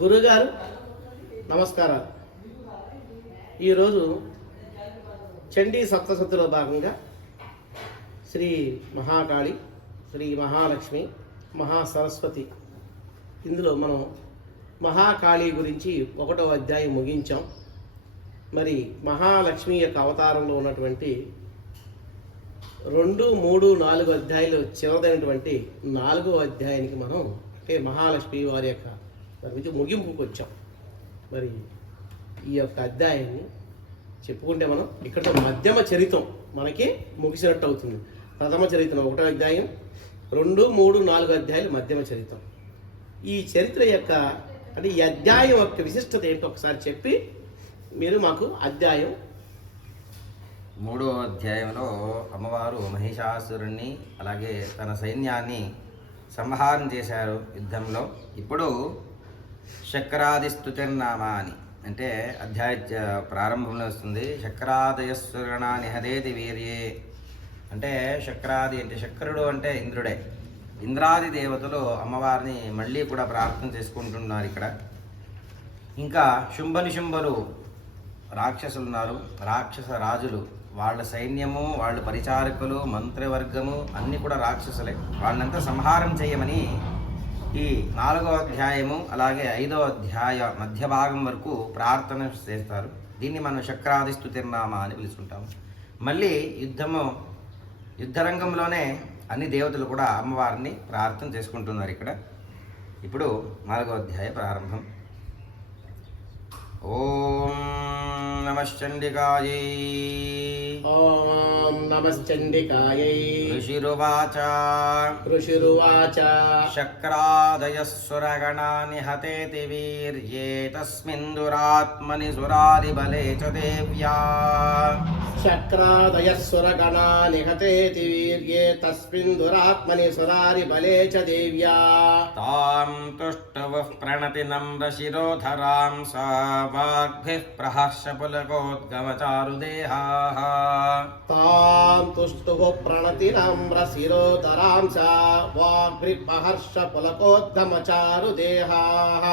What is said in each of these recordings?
గురుగారు నమస్కారాలు. ఈరోజు చండీ సప్తసతిలో భాగంగా శ్రీ మహాకాళి శ్రీ మహాలక్ష్మి మహాసరస్వతి. ఇందులో మనం మహాకాళి గురించి ఒకటో అధ్యాయం ముగించాం. మరి మహాలక్ష్మి యొక్క అవతారంలో ఉన్నటువంటి రెండు మూడు నాలుగు అధ్యాయులు చివరిదైనటువంటి నాలుగో అధ్యాయానికి మనం అంటే మహాలక్ష్మి వారి యొక్క మరి గురించి ముగింపుకు వచ్చాం మరి ఈ యొక్క అధ్యాయాన్ని చెప్పుకుంటే మనం ఇక్కడ మధ్యమ చరిత్రం మనకి ముగిసినట్టు అవుతుంది. ప్రథమ చరిత్రం ఒకటో అధ్యాయం రెండు మూడు నాలుగు అధ్యాయులు మధ్యమ చరిత్రం. ఈ చరిత్ర యొక్క అంటే ఈ అధ్యాయం యొక్క విశిష్టత ఏంటో ఒకసారి చెప్పి మీరు మాకు అధ్యాయం మూడో అధ్యాయంలో అమ్మవారు మహిషాసురుణ్ణి అలాగే తన సైన్యాన్ని సంహారం చేశారు యుద్ధంలో. ఇప్పుడు శక్రాదిస్తుతిర్నామా అని అంటే అధ్యాయ ప్రారంభంలో వస్తుంది శక్రాదయస్సురణ నిహదేతి వీర్యే అంటే శక్రాది అంటే శక్రుడు అంటే ఇంద్రుడే. ఇంద్రాది దేవతలు అమ్మవారిని మళ్ళీ కూడా ప్రార్థన చేసుకుంటున్నారు ఇక్కడ. ఇంకా శుంభని శుంభలు రాక్షసులు ఉన్నారు రాక్షస రాజులు. వాళ్ళ సైన్యము వాళ్ళ పరిచారకులు మంత్రివర్గము అన్నీ కూడా రాక్షసులే. వాళ్ళంతా సంహారం చేయమని ఈ నాలుగో అధ్యాయము అలాగే ఐదో అధ్యాయ మధ్య భాగం వరకు ప్రార్థన చేస్తారు. దీన్ని మనం శక్రాదిస్తు తిరునామా అని పిలుచుకుంటాము మళ్ళీ యుద్ధము యుద్ధరంగంలోనే అన్ని దేవతలు కూడా అమ్మవారిని ప్రార్థన చేసుకుంటున్నారు ఇక్కడ. ఇప్పుడు నాలుగో అధ్యాయ ప్రారంభం. ॐ नमश्चण्डिकायै ॐ नमश्चण्डिकायै ऋषिरुवाच। ऋषिरुवाच। शक्रादयः सुरगणा निहतेति वीर्ये तस्मिन्दुरात्मनि सुरादिबले च देव्या। शक्रादयः सुरगणा निहतेति वीर्ये तस्मिन्दुरात्मनि सुरारिबले च देव्या। तां तुष्टवः प्रणतिनम्रशिरोधरां सा। वाग्भिः प्रहर्षपुलकोद्गमचारुदेहाः तां तुष्टुः देहाः च वाग्भिप्रहर्ष पुलकोद्गम चारुदेहाः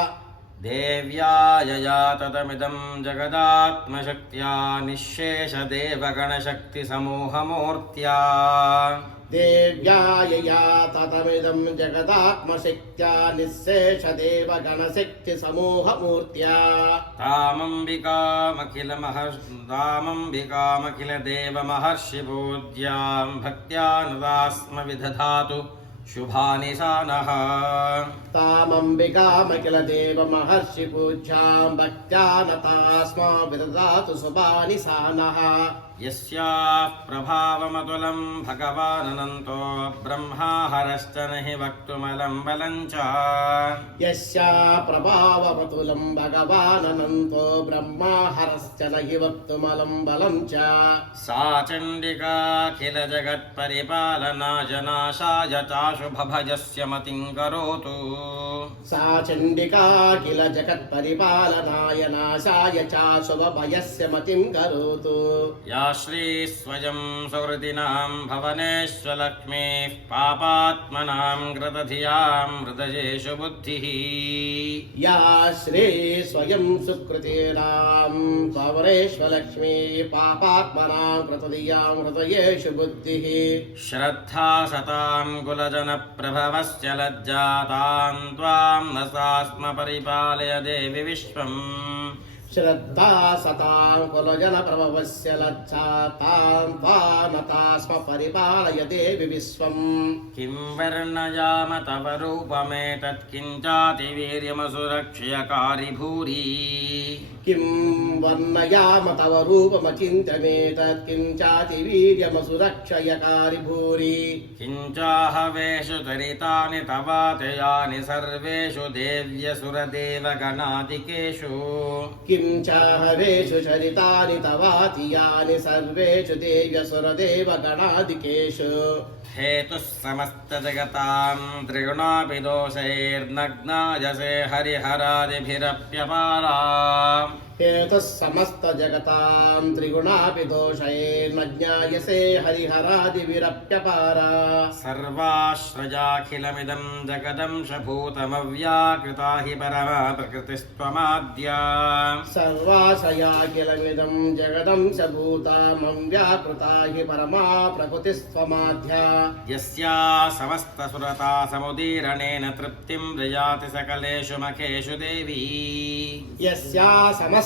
देव्यायया जगदात्मशक्त्या निःशेषदेवगणशक्तिसमूहमूर्त्या। देव्यायया ततमिदं जगदात्मशक्त्या निःशेषदेवगणशक्तिसमूहमूर्त्या तामम्बिकामखिलमहर्दामम्बिकामखिलदेवमहर्षिपूज्यां भक्त्या नदास्म विदधातु शुभानि सा नः तामम्बिकामखिलदेवमहर्षिपूज्यां भक्त्या नतास्मा विदधातु शुभानि सा नः यस्याः प्रभावमतुलं भगवानन्तो ब्रह्माहरश्च न हि वक्तुमलं बलं च यस्या प्रभावमतुलं भगवानन्तो ब्रह्माहरश्च न हि वक्तुमलं बलं च सा चण्डिकाखिल जगत्परिपालनाशनाशाय चाशुभभजस्य मतिं करोतु सा चण्डिका किल जगत्परिपालनाय नाशाय चाशुभभयस्य मतिं करोतु या श्रीस्वयं सुहृदिनां भवनेष्वलक्ष्मीः पापात्मनां कृतधियां हृदयेषु बुद्धिः या श्री स्वयं सुकृतीनां पवरेश्वलक्ष्मी पापात्मनां कृतदीयां हृदयेषु बुद्धिः श्रद्धा सतां कुलजनप्रभवश्च लज्जातां त्वां न सा स्म परिपालय देवि विश्वम् श्रद्धा सतां कुलजनप्रभवस्य लज्जा तां त्वानता स्म परिपालय देवि विश्वम् किं वर्णयाम तव रूपमेतत् किञ्चातिवीर्यमसुरक्ष्यकारि भूरि किं वर्णयाम तव रूपमचिन्त्यमेतत् किं चातिवीर्यमसुरक्षयकारि भूरि किञ्चाहवेषु तरितानि तवातयानि सर्वेषु देव्यसुरदेवगणादिकेषु किं चाहवेषु चरितानि तवातियानि सर्वेषु देव्यसुरदेवगणादिकेषु। हेतुः समस्तजगतां त्रिगुणापि दोषैर्नग्नायसे हरिहरादिभिरप्यपारा हेतुः समस्तजगतां त्रिगुणापि दोषैर्न ज्ञायसे हरिहरादिविरप्यपारा सर्वाश्रजाखिलमिदं जगदंशभूतमव्याकृता हि परमा प्रकृतिस्त्वमाद्या सर्वाशया किलमिदं जगदंशभूतामं व्याकृता हि परमा प्रकृतिस्त्वमाध्या यस्या समस्तसुरता समुदीरणेन तृप्तिं व्रजाति सकलेषु मखेषु देवी यस्या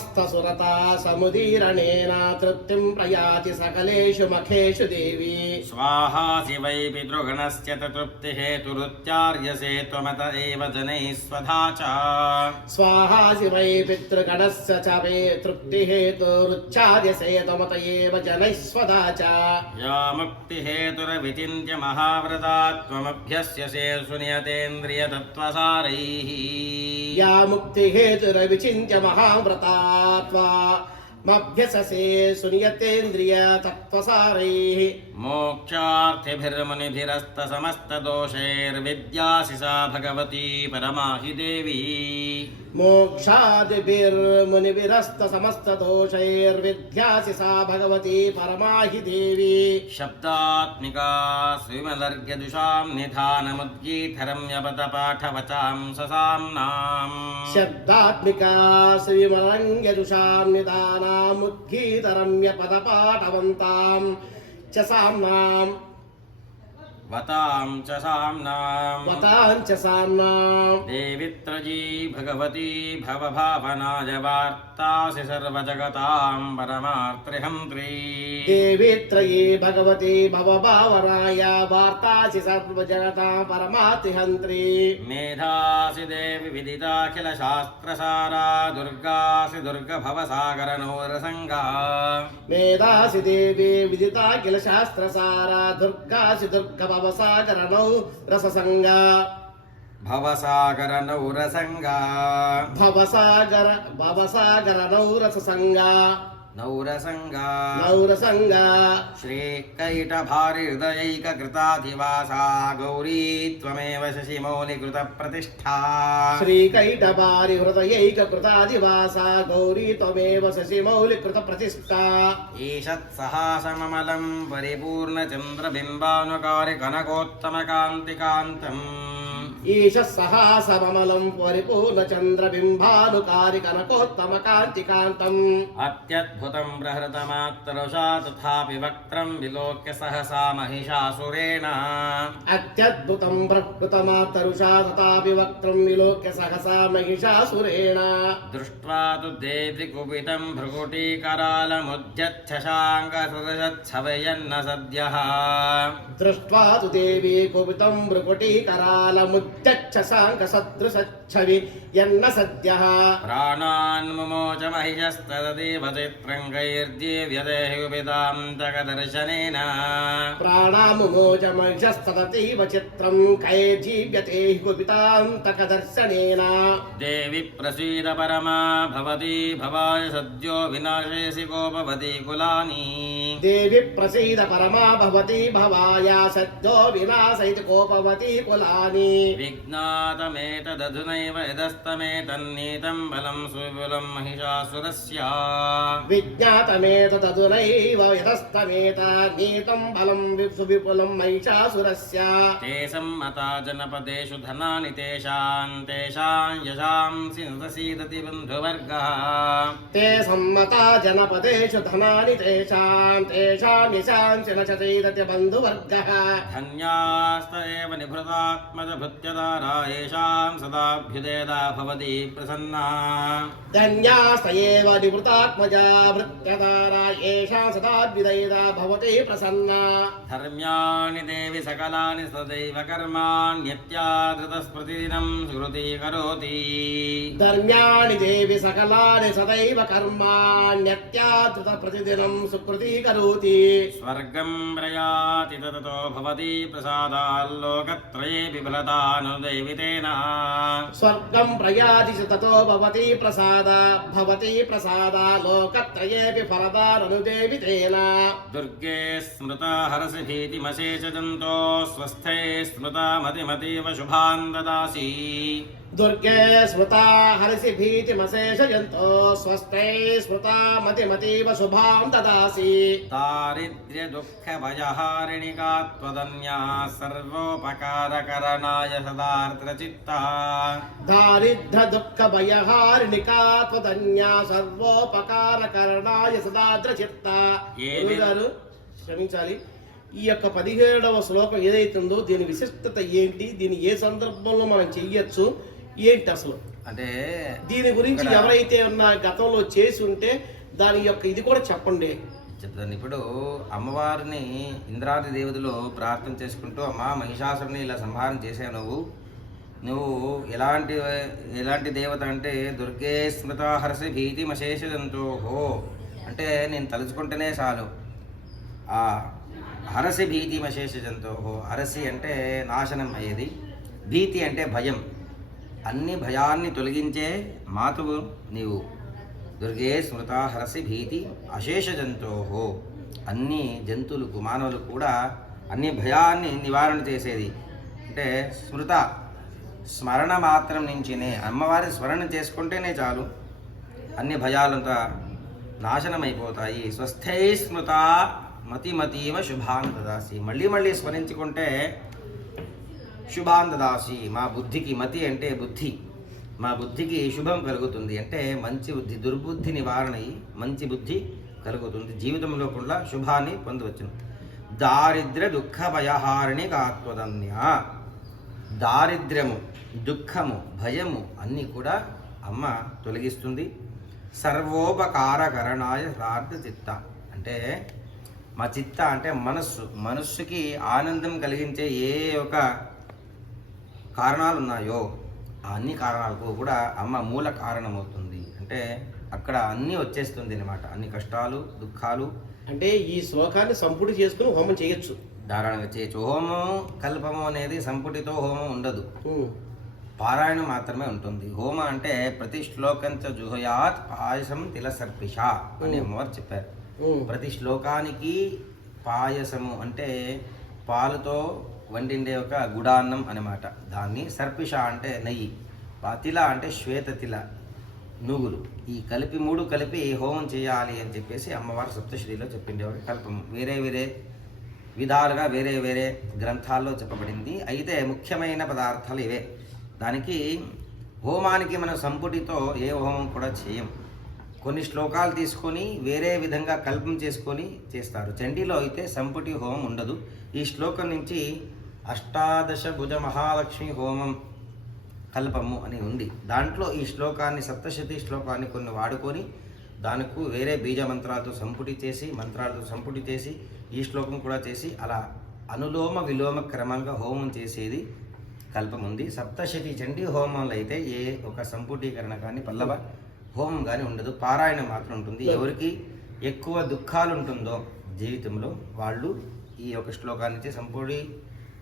समस्तसुरता समुदीरणेन तृप्तिं प्रयाति सकलेषु मखेषु देवी स्वाहासि वै पितृगणस्य च तृप्तिहेतुरुच्चार्यसे त्वमत एव जनैः स्वधा च स्वाहासि वै पितृगणस्य च वे तृप्तिहेतुरुच्चार्यसे त्वमत एव जनैः स्वदा च या मुक्तिहेतुरविचिन्त्य महाव्रता त्वमभ्यस्यसे सुनियतेन्द्रियतत्त्वसारैः या मुक्तिहेतुरविचिन्त्य महाव्रता त्वा మభ్యససే సునియతేంద్రియ తత్వసారై మోక్షార్థిభిర్మునిభిరస్త సమస్త దోషైర్విద్యాసి సా భగవతి పరమాహి దేవి మోక్షాదిభిర్మునిభిరస్త సమస్త దోషైర్విద్యాసి సా భగవతి పరమాహి దేవి శబ్దాత్మికా శ్రీమలర్ఘ్య దుషాం నిధానముద్గీతరమ్యపత శబ్దాత్మికా శ్రీమలర్ఘ్య దుషాం తాముద్గీతరమ్య పదపాటవంతాం చ సాం वतां च साम्नाम्। वतां च साम्नां देवित्रजी भगवती भवभावनाय वार्तासि सर्वजगतां परमार्त्रिहन्त्री देवीत्रयी भगवती भवभावनाय वार्तासि सर्वजगता परमातिहन्त्री मेधासि देवि विदिताखिलशास्त्रसारा दुर्गासि दुर्गभवसागरनौरसङ्गा। मेधासि देवी భావసాగరణౌ రససంగా. భవసాగర నౌరసంగా భవసాగర భవసాగర నౌరసంగా నౌరసంగా నౌరసంగా శ్రీకైటభారిహృదయైకృతాధివాసా గౌరీ త్వమేవ శశిమౌలికృత ప్రతిష్టా శ్రీకైటభారిహృదయైకృతాధివాసా గౌరీ త్వమేవ శశిమౌలికృత ప్రతిష్టా ఈషత్సహాసమలం పరిపూర్ణచంద్రబింబానుకారి కనకోత్తమకాంతికాంతం ఈశ సహా సమమలం పరిపూర్ణ చంద్రబింబాలు కారి కనకోత్తమ కాంతి కాంతం అత్యద్భుతం ప్రహృతమాత్తరుషా తథాపి వక్త్రం విలోక్య సహసా మహిషాసురేణ అత్యద్భుతం ప్రహృతమాత్తరుషా తథాపి వక్త్రం విలోక్య సహసా మహిషాసురేణ దృష్ట్వా తు దేవి కుపితం భృగుటీకరాలముద్యచ్చశాంగసదశవయన్న సద్యః దృష్ట్వా తు దేవి కుపితం భృగుటీకరాలముద్య సత్యచ్చ సాంగ సదృశ గచ్చవి ఎన్న సద్య. ప్రాణాన్ముమోచ మహిషస్తదేవ చిత్రంగైర్జీవ్యదేహితాంతకదర్శనేన ప్రాణాముమోచ మహిషస్తదేవ చిత్రం కైర్జీవ్యతేహి కుపితాంతకదర్శనేన దేవి ప్రసీద పరమా భవతి భవాయ సద్యో వినాశేసి కోపవతి కులాని. దేవి ప్రసీద పరమా భవతి భవాయ సద్యో వినాశయతి కోపవతి కులాని. విజ్ఞాతమేతదధునై विज्ञातमेतदधुनैव यदस्तमेतन्नीतं बलं सुविपुलं महिषासुरस्य विज्ञातमेतदधुनैव यतस्तमेत नीतं बलं सुविपुलं महिषासुरस्य ते सम्मता जनपदेषु धनानि तेषां तेषां यशांसि नृसीदति बन्धुवर्गः ते सम्मता जनपदेषु धनानि तेषां तेषां निशांसि न च चैदति बन्धुवर्गः धन्यास्त एव निभृतात्मजभृत्यदारा येषां सदाभ्युदेदा అభ్యుదేదా భవతి ప్రసన్నా ధన్యాస్తయేవ నివృతాత్మజా భృత్యతారా ఏషా సదాభ్యుదయదా భవతి ప్రసన్నా ధర్మ్యాని దేవి సకలాని సదైవ కర్మాణ్యత్యాధృతస్మృతిదినం స్మృతి కరోతి ధర్మ్యాని దేవి సకలాని సదైవ కర్మాణ్యత్యాధృత ప్రతిదినం సుకృతి కరోతి స్వర్గం ప్రయాతి తతో భవతి ప్రసాదాల్లోకత్రయే బిబలతాను దైవితేన స్వర్గం ప్రయాతి తతో భవతి ప్రసాద భవతి ప్రసాద లోకత్రయేపి ఫలదాననుదేవి తేన. దుర్గే స్మృత హరసి భీతిమశేషదంతో స్వస్థై స్మృత మతిమతీవ శుభాన్ దదాసి. దుర్గే స్మృతా హరిసి భీతిమశేషయంతో స్వస్థై స్మృతా మతిమతీవ శుభాం దదాసి దారిద్ర్య దుఃఖ భయహారిణికా త్వదన్యా సర్వోపకారకరణాయ సదార్ద్రచిత్త దారిద్ర దుఃఖ భయహారిణికా త్వదన్యా సర్వోపకారకరణాయ సదాద్ర చిత్త గారు క్షమించాలి. ఈ యొక్క పదిహేడవ శ్లోకం ఏదైతుందో దీని విశిష్టత ఏంటి దీని ఏ సందర్భంలో మనం చెయ్యొచ్చు ఏంటి అసలు? అంటే దీని గురించి ఎవరైతే ఉన్న గతంలో చేసి ఉంటే దాని యొక్క ఇది కూడా చెప్పండి. చెప్తాను. ఇప్పుడు అమ్మవారిని ఇంద్రాది దేవతలు ప్రార్థన చేసుకుంటూ అమ్మా మహిషాసురుని ఇలా సంహారం చేసావు నువ్వు. నువ్వు ఎలాంటి ఎలాంటి దేవత అంటే దుర్గే స్మృత హరసి భీతి మశేషంతో హో అంటే నేను తలుచుకుంటేనే చాలు. ఆ హరసి భీతి మశేష జంతో హరసి అంటే నాశనం అయ్యేది. భీతి అంటే భయం. అన్ని భయాన్ని తొలగించే మాతువు నీవు. దుర్గే స్మృతాహరసి భీతి అశేష జంతో. అన్ని జంతువులకు మానవులు కూడా అన్ని భయాన్ని నివారణ చేసేది. అంటే స్మృత స్మరణ మాత్రం నుంచినే అమ్మవారి స్మరణ చేసుకుంటేనే చాలు. అన్ని భయాలంతా నాశనమైపోతాయి. స్వస్థై స్మృత మతిమతీవ శుభాన్ దదాసి మళ్ళీ మళ్ళీ స్మరించుకుంటే శుభాంధదాసి మా బుద్ధికి మతి అంటే బుద్ధి. మా బుద్ధికి శుభం కలుగుతుంది అంటే మంచి బుద్ధి దుర్బుద్ధి నివారణ మంచి బుద్ధి కలుగుతుంది. జీవితంలో కూడా శుభాన్ని పొందవచ్చును. దారిద్ర్య దుఃఖ భయహారిణి కాత్వదన్య దారిద్ర్యము దుఃఖము భయము అన్నీ కూడా అమ్మ తొలగిస్తుంది. సర్వోపకారకరణాయ సార్థ చిత్త. అంటే మా చిత్త అంటే మనస్సు. మనస్సుకి ఆనందం కలిగించే ఏ ఒక కారణాలు ఉన్నాయో ఆ అన్ని కారణాలకు కూడా అమ్మ మూల కారణమవుతుంది. అంటే అక్కడ అన్నీ వచ్చేస్తుంది అనమాట అన్ని కష్టాలు దుఃఖాలు. అంటే ఈ శ్లోకాన్ని సంపుటి చేసుకుని హోమం చేయొచ్చు. ధారాళంగా చేయొచ్చు. హోమం కల్పము అనేది సంపుటితో హోమం ఉండదు. పారాయణం మాత్రమే ఉంటుంది. హోమ అంటే ప్రతి శ్లోకంచ జుహయాత్ పాయసం తిలసర్పిష అని అమ్మవారు చెప్పారు. ప్రతి శ్లోకానికి పాయసము అంటే పాలుతో వండిండే ఒక గుడాన్నం అనమాట దాన్ని సర్పిష అంటే నెయ్యి తిల అంటే శ్వేత తిల నువ్వులు ఈ కలిపి మూడు కలిపి హోమం చేయాలి అని చెప్పేసి అమ్మవారు సప్తశ్రీలో చెప్పిండేవారు కల్పము వేరే వేరే విధాలుగా వేరే వేరే గ్రంథాల్లో చెప్పబడింది. అయితే ముఖ్యమైన పదార్థాలు ఇవే. దానికి హోమానికి మనం సంపుటితో ఏ హోమం కూడా చేయం. కొన్ని శ్లోకాలు తీసుకొని వేరే విధంగా కల్పం చేసుకొని చేస్తారు. చండీలో అయితే సంపుటి హోమం ఉండదు. ఈ శ్లోకం నుంచి అష్టాదశ భుజ మహాలక్ష్మి హోమం కల్పము అని ఉంది. దాంట్లో ఈ శ్లోకాన్ని సప్తశతి శ్లోకాన్ని కొన్ని వాడుకొని దానికి వేరే బీజ మంత్రాలతో సంపుటి చేసి మంత్రాలతో సంపుటి చేసి ఈ శ్లోకం కూడా చేసి అలా అనులోమ విలోమ క్రమంగా హోమం చేసేది కల్పం ఉంది. సప్తశతి చండీ హోమంలో అయితే ఏ ఒక సంపుటీకరణ కానీ పల్లవ హోమం కానీ ఉండదు. పారాయణం మాత్రం ఉంటుంది. ఎవరికి ఎక్కువ దుఃఖాలు ఉంటుందో జీవితంలో వాళ్ళు ఈ యొక్క శ్లోకాన్ని సంపూడి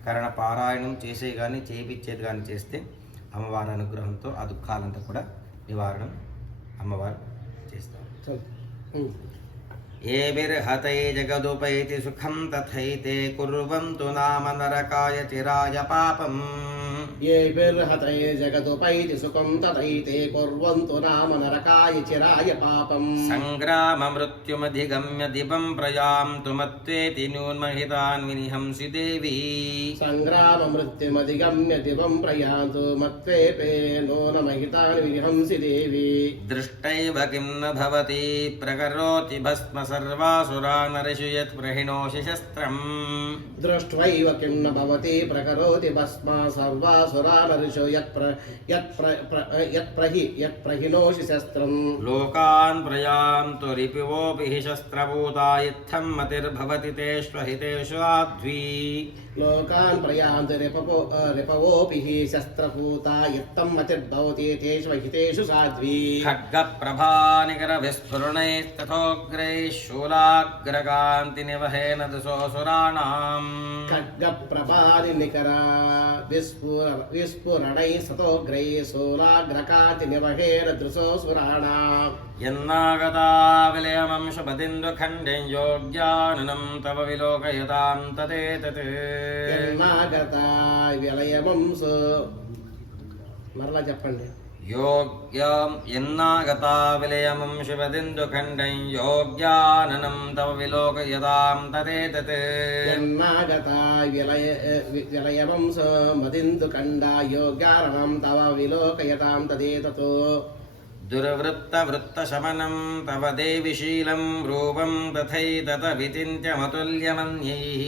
సంపూర్ణీకరణ పారాయణం చేసే కానీ చేయించేది కానీ చేస్తే అమ్మవారి అనుగ్రహంతో ఆ దుఃఖాలంతా కూడా నివారణ అమ్మవారు చేస్తారు. ఉమ్. ఏభిర్హతై జగదుపైతి సుఖం తథైతే కుర్వంతు నామ నరకాయ చిరాయ పాపం ఏ బిర్హతయే జగదుపైతి సుఖం తదైతే కుర్వంతు నామ నరకాయ చిరాయ పాపం సంగ్రామ మృత్యుమధిగమ్య దివం ప్రయాంతు మత్వేతి న్యూన్మహితాన్ వినిహంసి దేవి సంగ్రామ మృత్యుమధిగమ్య దివం ప్రయాంతు మత్వేపే నూనమహితాని విహంసి దేవి దృష్టైవ కిం న భవతి ప్రకరోతి భస్మ సర్వాసురా నరిషు యత్ ప్రహిణోషి శస్త్రం దృష్ట్వైవ కిం న భవతి ప్రకరోతి భస్మా సర్వాసురానరిషో యత్ ప్ర యత్ ప్ర ప్ర- యత్ ప్రహి యత్ ప్రహినోషి శస్త్రం లోకాన్ ప్రయాంతు రిపివోపి హి శస్త్రభూతా ఇత్థం మతిర్భవతి తేష్వహితేషు సాధ్వీ లోకాన్ ప్రయాంతు రిపవో రిపవోపి హి శస్త్రభూతా యత్తం మతిర్భవతి తేషు హితేషు సాధ్వీ ఖడ్గప్రభానికర విస్ఫురణైస్తథోగ్రైः శూలాగ్రకాంతి నివహేన దిశోసురాణాం ఖడ్గ ప్రభాని నికర విస్ఫుర విస్ఫురణై సతోగ్రై శూలాగ్రకాతి నివహేన దృశోసురాణ యన్నాగతా విలయమంశపతిందుఖండ్యం యోగ్యానునం తవ విలోకయతాం తదేతత్ ఎన్నాగత విలయమంసు మరలా చెప్పండి। யோக்யாம் என்னாகதா விலயமம் சிவதிந்து கண்டம் யோக்யானனம் தவ விலோக யதாம் ததேதத் என்னாகதா விலய விலயமம் மதிந்து கண்டா யோக்யானனம் தவ விலோக யதாம் ததேததோ दुर्वृत्तवृत्तशमनं तव देविशीलं रूपं तथैतत विचिन्त्यमतुल्यमन्यैः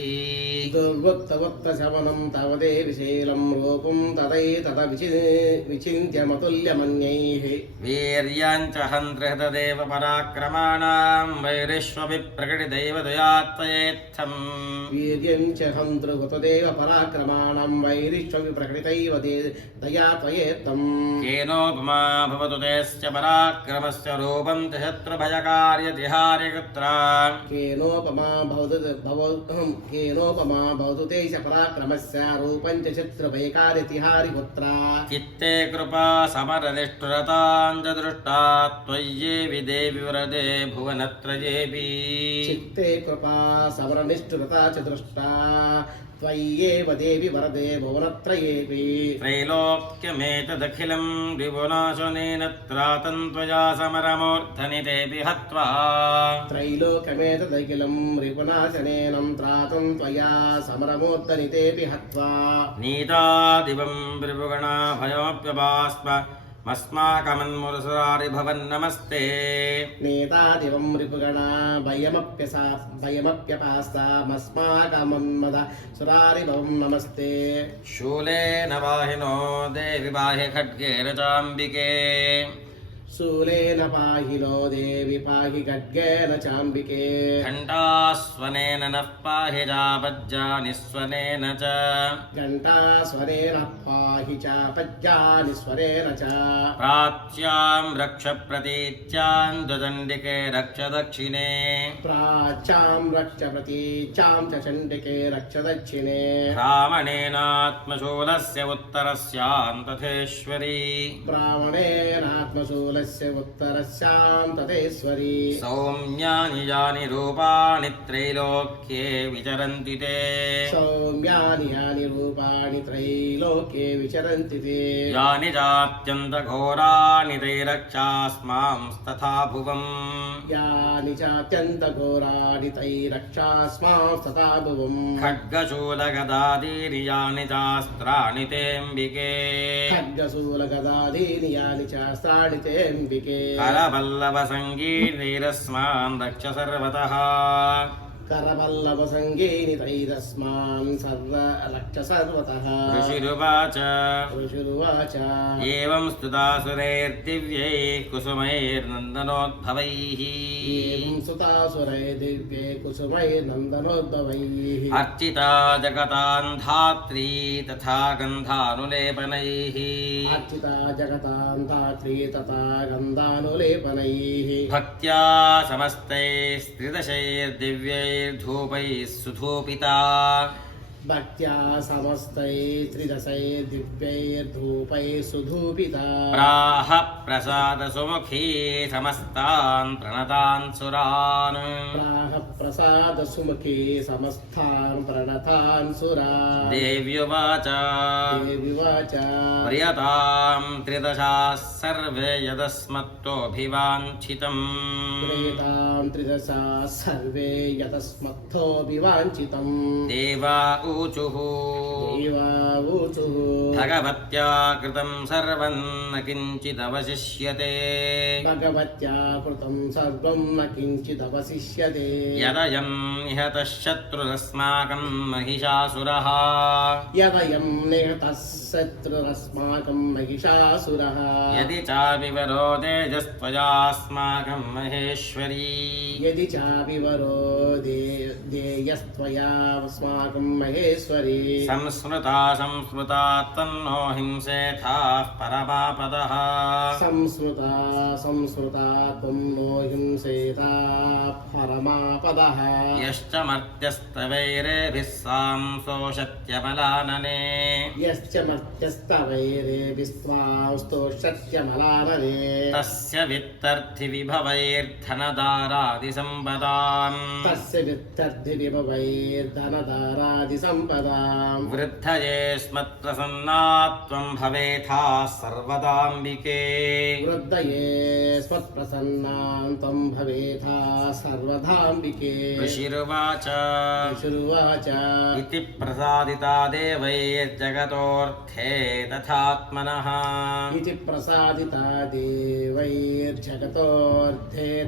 శవనం తవ దేవిశీలం రూపం తదై తద విచి విచింత్యమతుల్యమన్యైః वीर्याञ्च हन्त्रहृतदेव पराक्रमाणां वैरिष्वपि प्रकटिदैव दयात्तयेत्थम् వీర్యం చ హంతృగతదేవ పరాక్రమాణం వైరిష్వి ప్రకటితైవ దే- దయా త్వయేత్తం केनोपमा भवतु तेस्य पराक्रमस्य रूपं च शत्रुभयकार्यतिहार्यकुत्रा కేనోపమా భవతు భవ- అహం, కేనోపమా भवतु ते पराक्रमस्य रूपं च चित्रवैकारितिहारिपुत्र चित्ते कृपा समरनिष्ठुरतां च दृष्टा त्वय्येवि देवि व्रदे भुवनत्रयेऽपि चित्ते कृपा समरनिष्ठुरता च दृष्टा त्वय्येव देवि वरदे भुवनत्रयेऽपि त्रैलोक्यमेतदखिलं द्विगुणाशुनेन त्रातन्त्वया समरमूर्धनितेऽपि हत्वा त्रैलोक्यमेतदखिलं रिपुनाशनेन त्रातं त्वया समरमूर्धनितेऽपि हत्वा नीतादिवं दिवं भयमप्यपास्म मस्माकमन्मुरसुरारिभवन्नमस्ते। नेतादिवं रिपुगणा भयमप्यसा भयमप्यपास्तामस्माकमन्मद सुरारिभवं नमस्ते। शूलेन वाहिनो देवि बाह्यखड्गेन चाम्बिके। శూలేన పాహిలో దేవి పాహి ఖడ్గేన చాంబికే. ఘంటాస్వనేన నః పాహి జాపజ్జానిస్వనేన చ. ఘంటాస్వనేన పాహి చాపజ్జానిస్వనేన చ. ప్రాచ్యాం రక్ష ప్రతీచ్యాం ద్వదండికే రక్ష దక్షిణే. ప్రాచ్యాం రక్ష ప్రతీచ్యాం చ చండికే రక్ష దక్షిణే. బ్రాహ్మణేనాత్మశూలస్య ఉత్తరస్యాం తథేశ్వరీ. బ్రాహ్మణేనాత్మశూల दक्षिणस्य उत्तरस्यां तदेश्वरी सौम्यानि यानि रूपाणि त्रैलोक्ये विचरन्ति ते सौम्यानि यानि रूपाणि त्रैलोक्ये विचरन्ति ते यानि चात्यन्तघोराणि तैरक्षास्मांस्तथा भुवम् यानि चात्यन्तघोराणि तैरक्षास्मांस्तथा भुवम् खड्गशूलगदादीनि यानि चास्त्राणि तेऽम्बिके खड्गशूलगदादीनि यानि चास्त्राणि ते కళపల్లవ సంగీతైరస్మాన్ రక్ష సర్వత करवल्लवसङ्गेनितैरस्मान् सर्वलक्षसर्वतः ऋषिरुवाच ऋषिरुवाच एवं स्तुतासुरैर्दिव्यै कुसुमैर्नन्दनोद्भवैः एवं स्तुतासुरै दिव्ये कुसुमैर्नन्दनोद्भवैः अर्चिता जगतान् धात्री तथा गन्धानुलेपनैः अर्चिता जगतान् धात्री तथा गन्धानुलेपनैः भक्त्या समस्तैस्त्रिदशैर्दिव्यै धूपैः सुधूपिता। भक्त्या समस्तै त्रिदशै दिव्यैर्धूपै सुधूपिता प्राह प्रसादसुमुखी समस्तान् प्रणतान् सुरान् प्राह प्रसादसुमुखी समस्तान् प्रणतान् सुरान् देव्युवाच देव्युवाच प्रियतां त्रिदशाः सर्वे यदस्मत्तोऽभिवाञ्छितम् प्रियतां त्रिदशाः सर्वे यदस्मत्तोऽभिवाञ्छितम् देवा ऊचुः भगवत्या कृतं सर्वं न किञ्चिदवशिष्यते भगवत्या कृतं सर्वं न किञ्चिदवशिष्यते यदयं निहतः शत्रुरस्माकं महिषासुरः यदयं निहतः शत्रुरस्माकं महिषासुरः यदि चाविवरो तेजस्त्वयास्माकं महेश्वरी यदि चाविवरो देयस्त्वया अस्माकं महे सर्वलोकेश्वरी संस्मृता संस्मृता तन्नो हिंसेथाः परमापदः संस्मृता संस्मृता त्वं नो हिंसेथा परमापदः यश्च मर्त्यस्तवैरेभिः सां सोषत्यमलानने यश्च मर्त्यस्तवैरेभिः स्वांस्तोषत्यमलानने तस्य वित्तर्थिविभवैर्धनदारादिसम्पदाम् तस्य वित्तर्थिविभवैर्धनदारादिसम् सम्पदाम् वृद्धये स्मत्प्रसन्नात्वं भवेथा सर्वदाम्बिके वृद्धये स्वत्प्रसन्नां त्वं भवेथा सर्वधाम्बिके ऋषिरुवाच ऋषिरुवाच इति प्रसादिता देवैर्जगतोऽर्थे तथात्मनः इति प्रसादिता देवैर्जगतोऽर्थे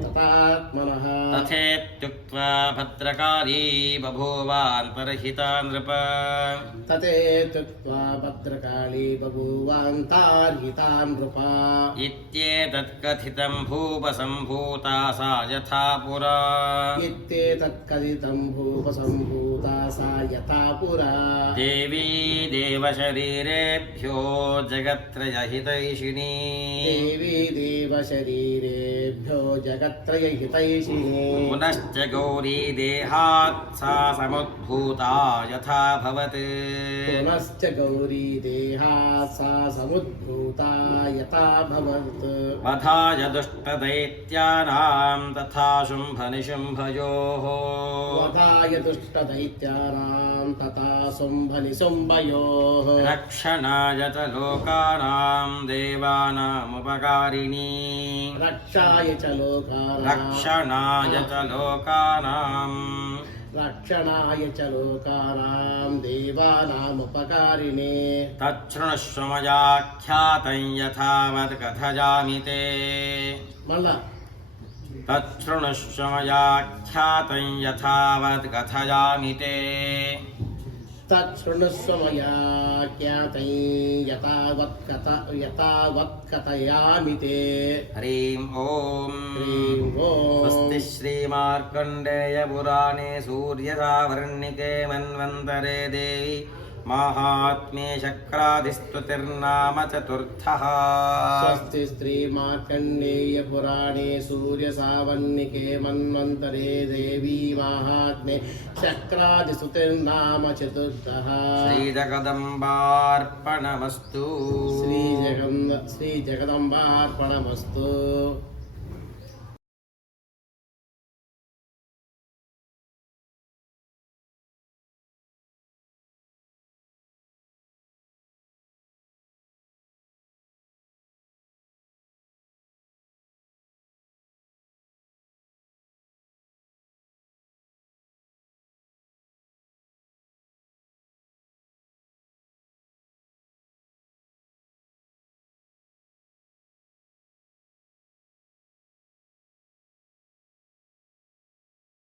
तथात्मनः तथेत्युक्त्वा నృప తతే త్వా భద్రకాళీ బభూవాంతార్హితాం నృప. ఇత్యేతత్కథితం భూప సంభూతా సా యథా పురా. ఇత్యేతత్కథితం భూప సంభూతా సా యథా పురా. దేవీ దేవశరీరేభ్యో జగత్రయహితైషిణీ దేవీ దేవశరీరేభ్యో జగత్రయహితైషిణీ పునశ్చ గౌరీ దేహాత్ సా సముద్భూతా యథ भवत्। पुनश्च गौरी देहा सा समुद्भूता यथा भवत् वधाय दुष्टदैत्यानां तथा शुम्भनिशुम्भयोः। वधाय दुष्टदैत्यानां तथा शुम्भनिशुम्भयोः। रक्षणाय च लोकानां देवानामुपकारिणी। रक्षाय च लोकानां। रक्षणाय च लोकानां। रक्षणाय च लोकानां देवानामुपकारिणे। तच्छृणुश्रमयाख्यातं लोकानाम् उपकारिणे मल्ल। तच्छृणश्वमयाख्यातम् यथावत् कथ जानिते तच्छृणुस्व मया ज्ञातं यथावत् कथ यथावत् कथयामि ते हरिं ॐ ह्रीं स्वस्ति ॐ श्रीमार्कण्डेयपुराणे सूर्यसावर्णिके मन्वन्तरे देवी माहात्म्ये शक्रादिस्तुतिर्नाम चतुर्थः स्वस्ति श्रीमार्कण्डेयपुराणे सूर्यसावन्निके मन्वन्तरे देवी माहात्म्ये शक्रादिसुतिर्नाम चतुर्थः श्रीजगदम्बार्पणमस्तु श्रीजगन् श्रीजगदम्बार्पणमस्तु